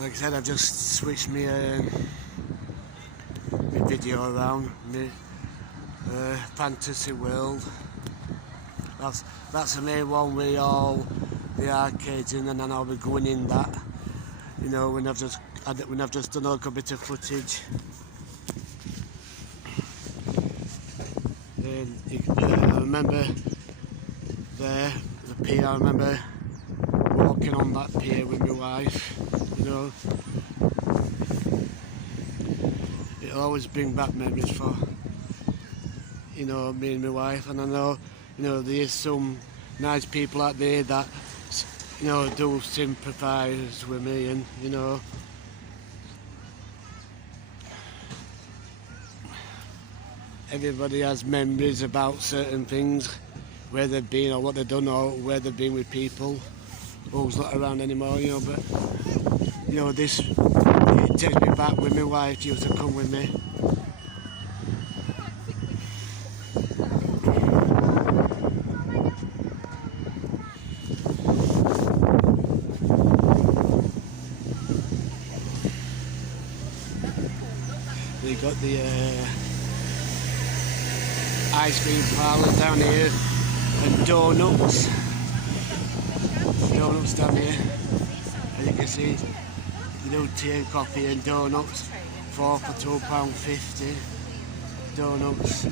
Like I said, I've just switched my video around, my fantasy world. That's the main one with all the arcades in, and then I'll be going in that. You know, when I've just done a little bit of footage. I remember there, the pier. I remember walking on that pier with my wife. You know, it'll always bring back memories for, you know, me and my wife. And I know, you know, there is some nice people out there that, you know, do sympathise with me, and you know, everybody has memories about certain things, where they've been or what they've done or where they've been with people who's not around anymore, you know. But you know, this, it takes me back when my wife used to come with me. They got the ice cream parlour down here, and donuts down here. As you can see, you know, tea and coffee and donuts, 4 for £2.50. Donuts,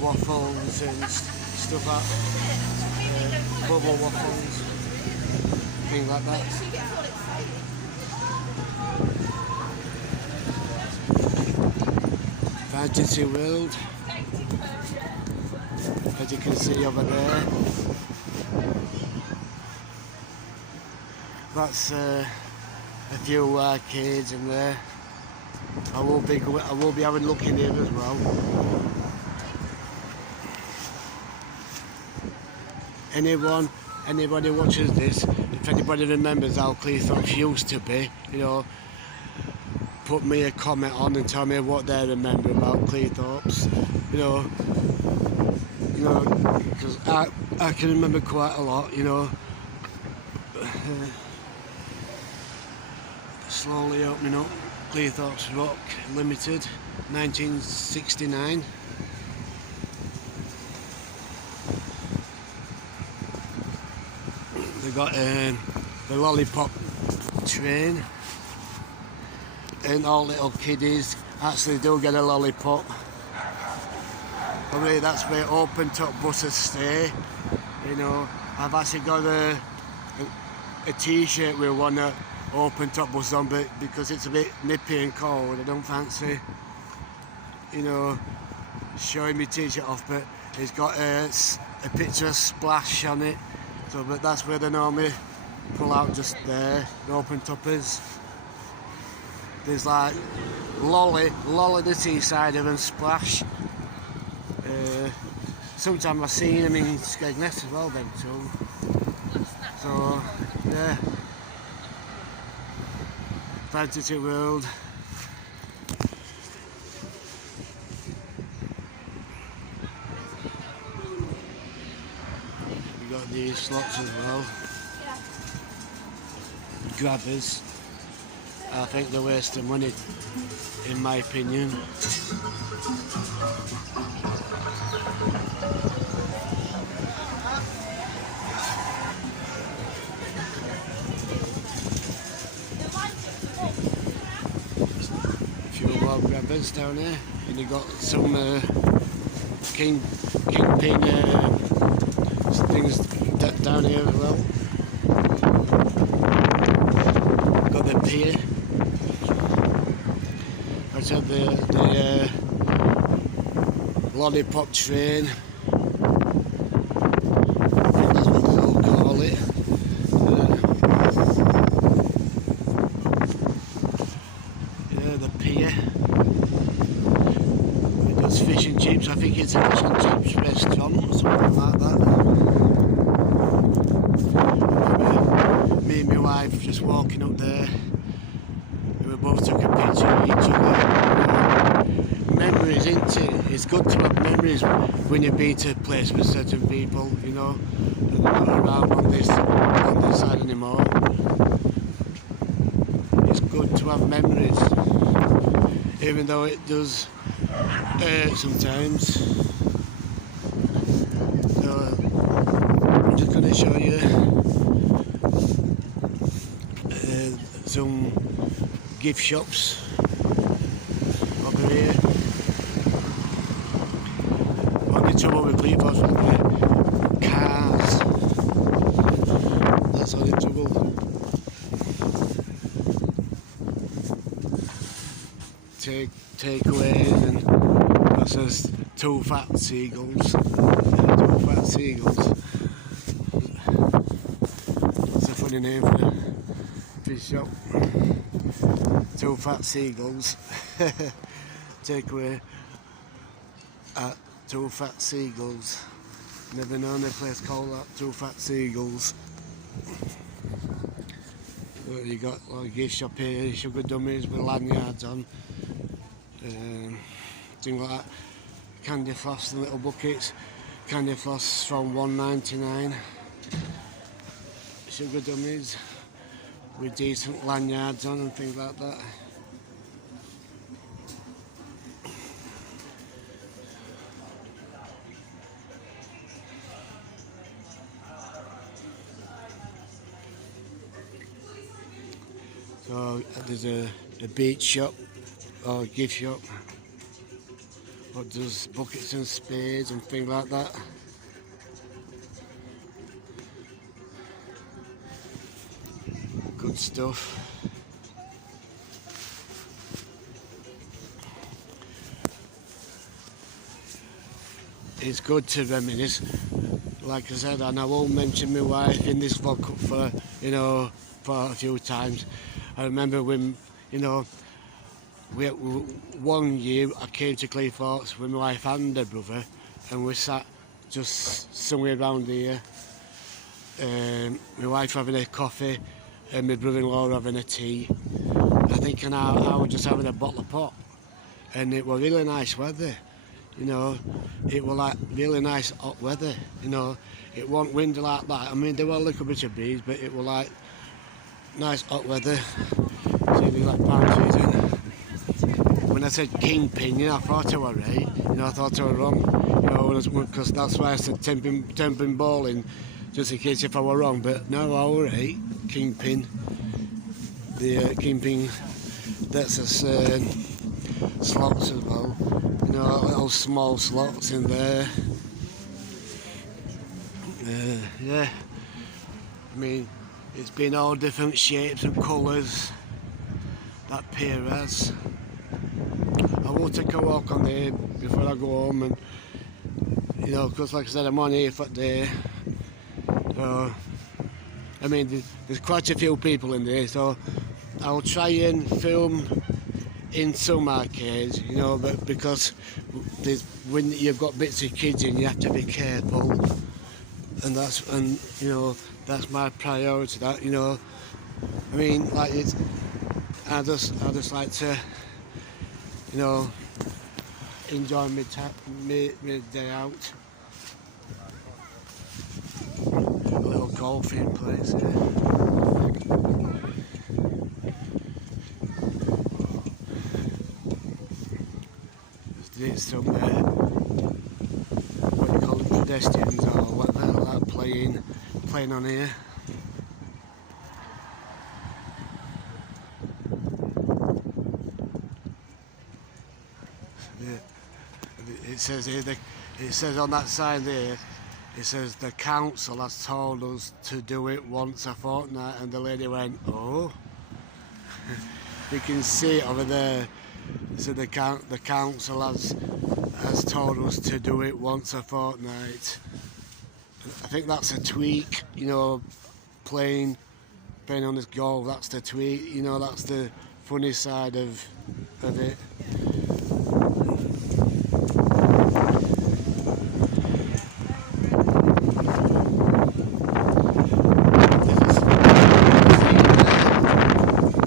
waffles and stuff like bubble waffles, things like that. Fantasy world, as you can see over there. That's a few arcades in there. I will be having a look in here as well. Anybody watches this, if anybody remembers how Cleethorpes used to be, you know, put me a comment on and tell me what they remember about Cleethorpes. You know, because I can remember quite a lot. You know, slowly opening up. Cleethorpes Rock Limited, 1969. They got the lollipop train, and all little kiddies actually do get a lollipop. Probably that's where open top buses stay. You know, I've actually got a t-shirt with one open top bus on, but because it's a bit nippy and cold, I don't fancy, you know, showing my t-shirt off. But it's got a picture of Splash on it. So, but that's where they normally pull out, just there, the open toppers. There's like Lolly the Seasider and Splash. Sometimes I've seen them in Skegness as well, them too. So, yeah. Fantasy world. We got these slots as well. Grabbers. I think they're wasting money, in my opinion. A few wild grabbers down here, and you got some kingpin things down here as well. Got the pier. I said the lollipop train. I think that's what they'll call it. Yeah, the pier. It does fish and chips. I think it's a fish and chips restaurant or something like that. Me and my wife just walking up there. We both took a picture of each other. Memories, isn't it? It's good to have memories when you've been to a place with certain people, you know, that are not around on this side anymore. It's good. good to have memories, even though it does hurt sometimes. So I'm just going to show you some gift shops over here. Only trouble with Cleethorpes with cars. That's only trouble. Takeaways, and that says two fat seagulls. Two fat seagulls. That's a funny name for a fish shop. Two fat seagulls. Takeaway at Two Fat Seagulls. Never known a place called that, Two Fat Seagulls. You got like a gift shop here, sugar dummies with lanyards on. Things like that. Candy floss in little buckets. Candy floss from $1.99. Sugar dummies with decent lanyards on and things like that. So there's a beach shop or a gift shop what does buckets and spades and things like that. Good stuff. It's good to reminisce. Like I said, and I won't mention my wife in this vlog for for a few times. I remember when one year I came to Cleethorpes with my wife and her brother, and we sat just somewhere around here. My wife having a coffee and my brother-in-law having a tea. I think I was just having a bottle of pop, and it was really nice weather. It was like really nice hot weather. It wasn't windy like that. I mean, there was a little bit of breeze, but it was like nice hot weather. See, there's like palm trees in. When I said kingpin, I thought I was right. I thought I was wrong. Because that's why I said temping bowling, just in case if I were wrong. But no, I was right. Kingpin. The kingpin. That's a slots as well. Little small slots in there. Yeah. I mean, it's been all different shapes and colours. That pier has. I will take a walk on there before I go home, and because like I said, I'm on here for the day. So, I mean, there's quite a few people in there, so I'll try and film in some arcades, but because when you've got bits of kids in, you have to be careful, and that's my priority. That I mean, like I just like to enjoy my day out. A little golfing place here. There's some what you call it, pedestrians or whatever, like playing on here. It says here, it says on that sign there, it says the council has told us to do it once a fortnight, and the lady went, oh. You can see it over there. So the council has told us to do it once a fortnight. I think that's a tweak, playing on this golf. That's the tweak, that's the funny side of it.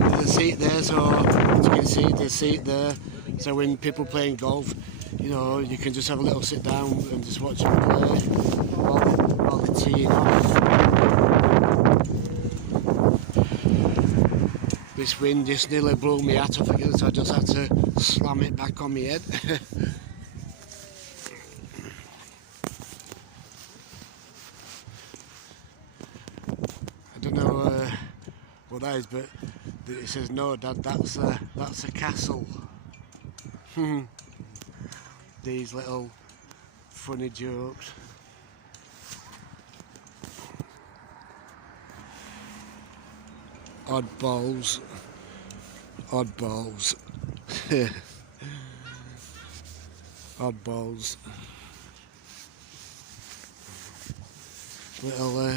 There's a seat there, so as you can see, there's a seat there. So when people playing golf, you can just have a little sit down and just watch them play while they're teeing off. This wind just nearly blew me hat off again, so I just had to slam it back on my head. I don't know what that is, but it says no, Dad. That's a castle. These little funny jokes. Oddballs. Oddballs. Oddballs. Little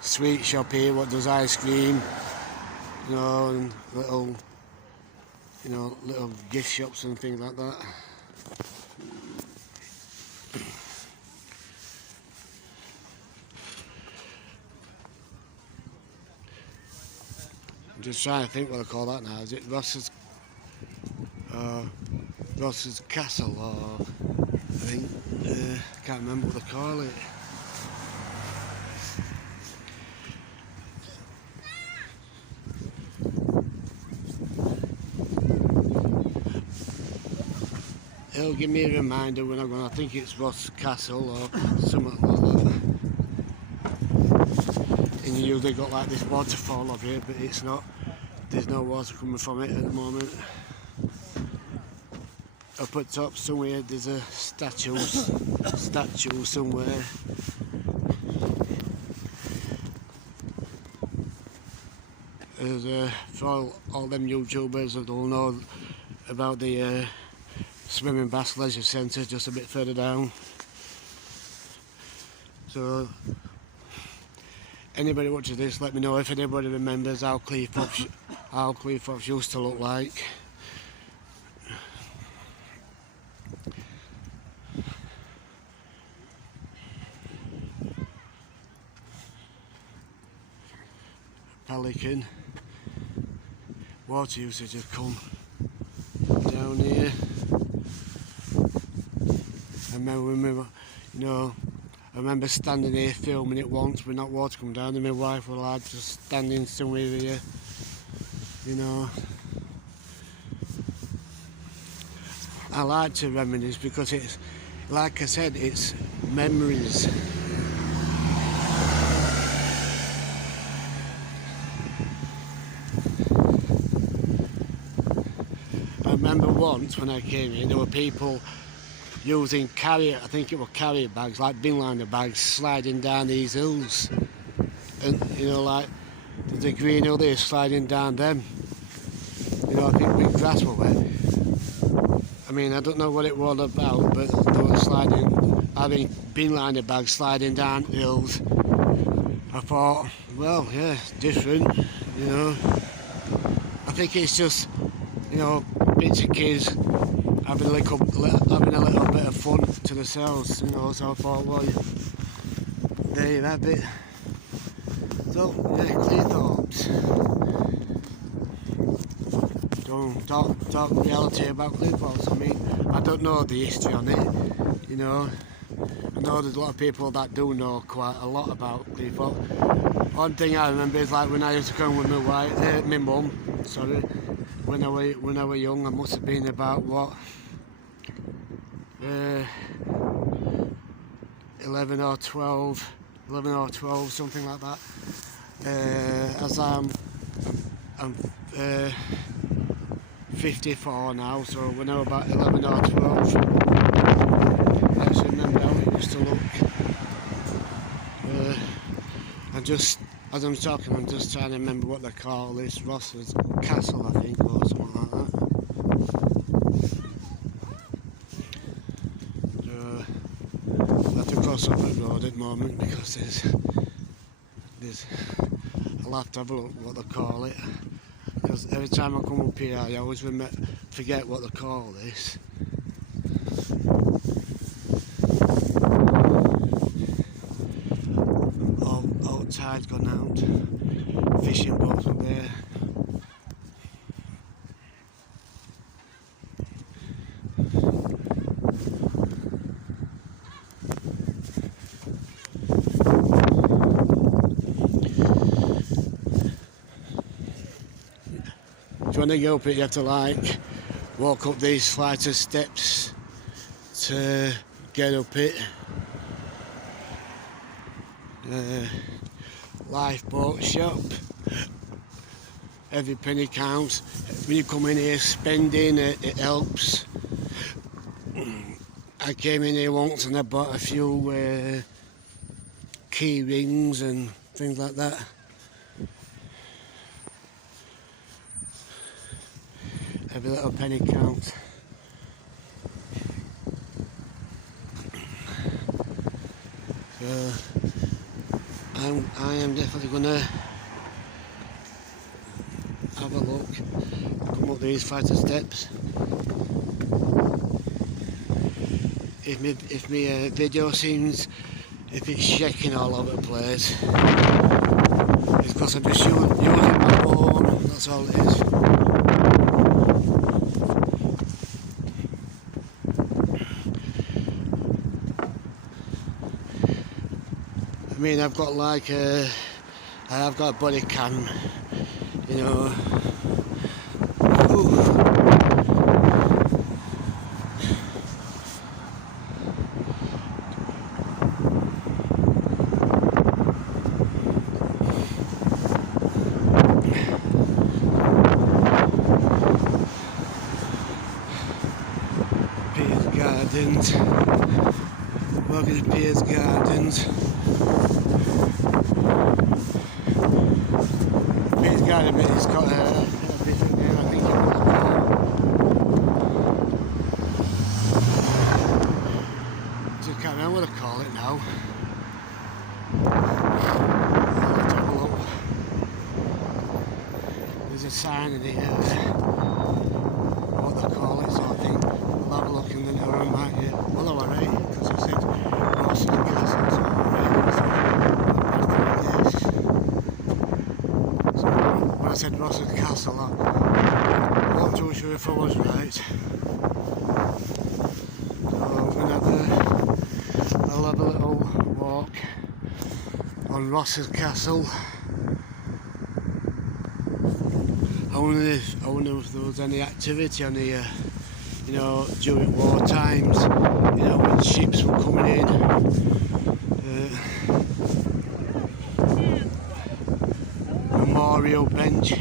sweet shop here what does ice cream, you know, and little, you know, little gift shops and things like that. I'm just trying to think what I call that now. Is it Ross's Castle, or I think can't remember what they call it. It'll give me a reminder when I'm going. I think it's Ross Castle or something like that. And you usually got like this waterfall over here, but it's not. There's no water coming from it at the moment. Up at top somewhere there's a statue somewhere. There's for all them YouTubers that will know about the Swimming Bass Leisure Centre just a bit further down. So anybody watching this, let me know if anybody remembers how cleethorpes used to look like. Pelican. Water used to just come down here. I remember standing here filming it once when that water come down, and my wife was like just standing somewhere here, you know. I like to reminisce because it's, like I said, it's memories. I remember once when I came here, there were people using carrier, I think it were carrier bags, like bin liner bags, sliding down these hills. And, you know, like, there's a green hill there, sliding down them. You know, I think big grass were wet. I mean, I don't know what it was about, but they were sliding, having bin liner bags sliding down hills. I thought, well, yeah, it's different, you know. I think it's just, you know, bits of kids having a little bit of fun to themselves, you know, so I thought, well, there you have it. So, yeah, Cleethorpes. Don't talk reality about Cleethorpes. I mean, I don't know the history on it, you know. I know there's a lot of people that do know quite a lot about Cleethorpes. One thing I remember is like when I used to come with my mum, sorry, when I was young, I must have been about what, 11 or 12, something like that. As I'm 54 now, so when I was about 11 or 12, I just remember how it used to look. As I'm talking, I'm just trying to remember what they call this. Ross's Castle, I think, or something like that. I have to cross up the road at the moment because I'll have to have a look what they call it. Because every time I come up here, I always forget what they call this. All tide's gone out. Fishing boats up there. want to get up it, you have to like walk up these flights of steps to get up it. Lifeboat shop. Every penny counts. When you come in here spending, it helps. I came in here once and I bought a few key rings and things like that. Every little penny counts. So I am definitely gonna have a look, come up these flights of steps. If my video seems, if it's shaking all over the place, it's because I'm just using my phone, that's all it is. I mean, I've got like I've got a body cam, you know. Ooh. Piers Gardens. Welcome to Piers Gardens. Piers Garden, it's got a different name, I think it was. I can't remember what I call it now. I'll have to have a look. There's a sign in it, what they call it, so I think I'll have a look and then I might get, well, I'm alright, because I said Ross's Castle, so I'm alright. So when I said Ross's Castle, I'm not too sure if I was right. So I'll have a little walk on Ross's Castle. I wonder if there was any activity on here, you know, during war times, you know, when ships were coming in. Memorial bench.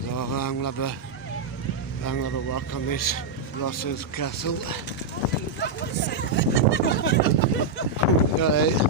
So I'm gonna have a walk on this Ross's Castle. Right.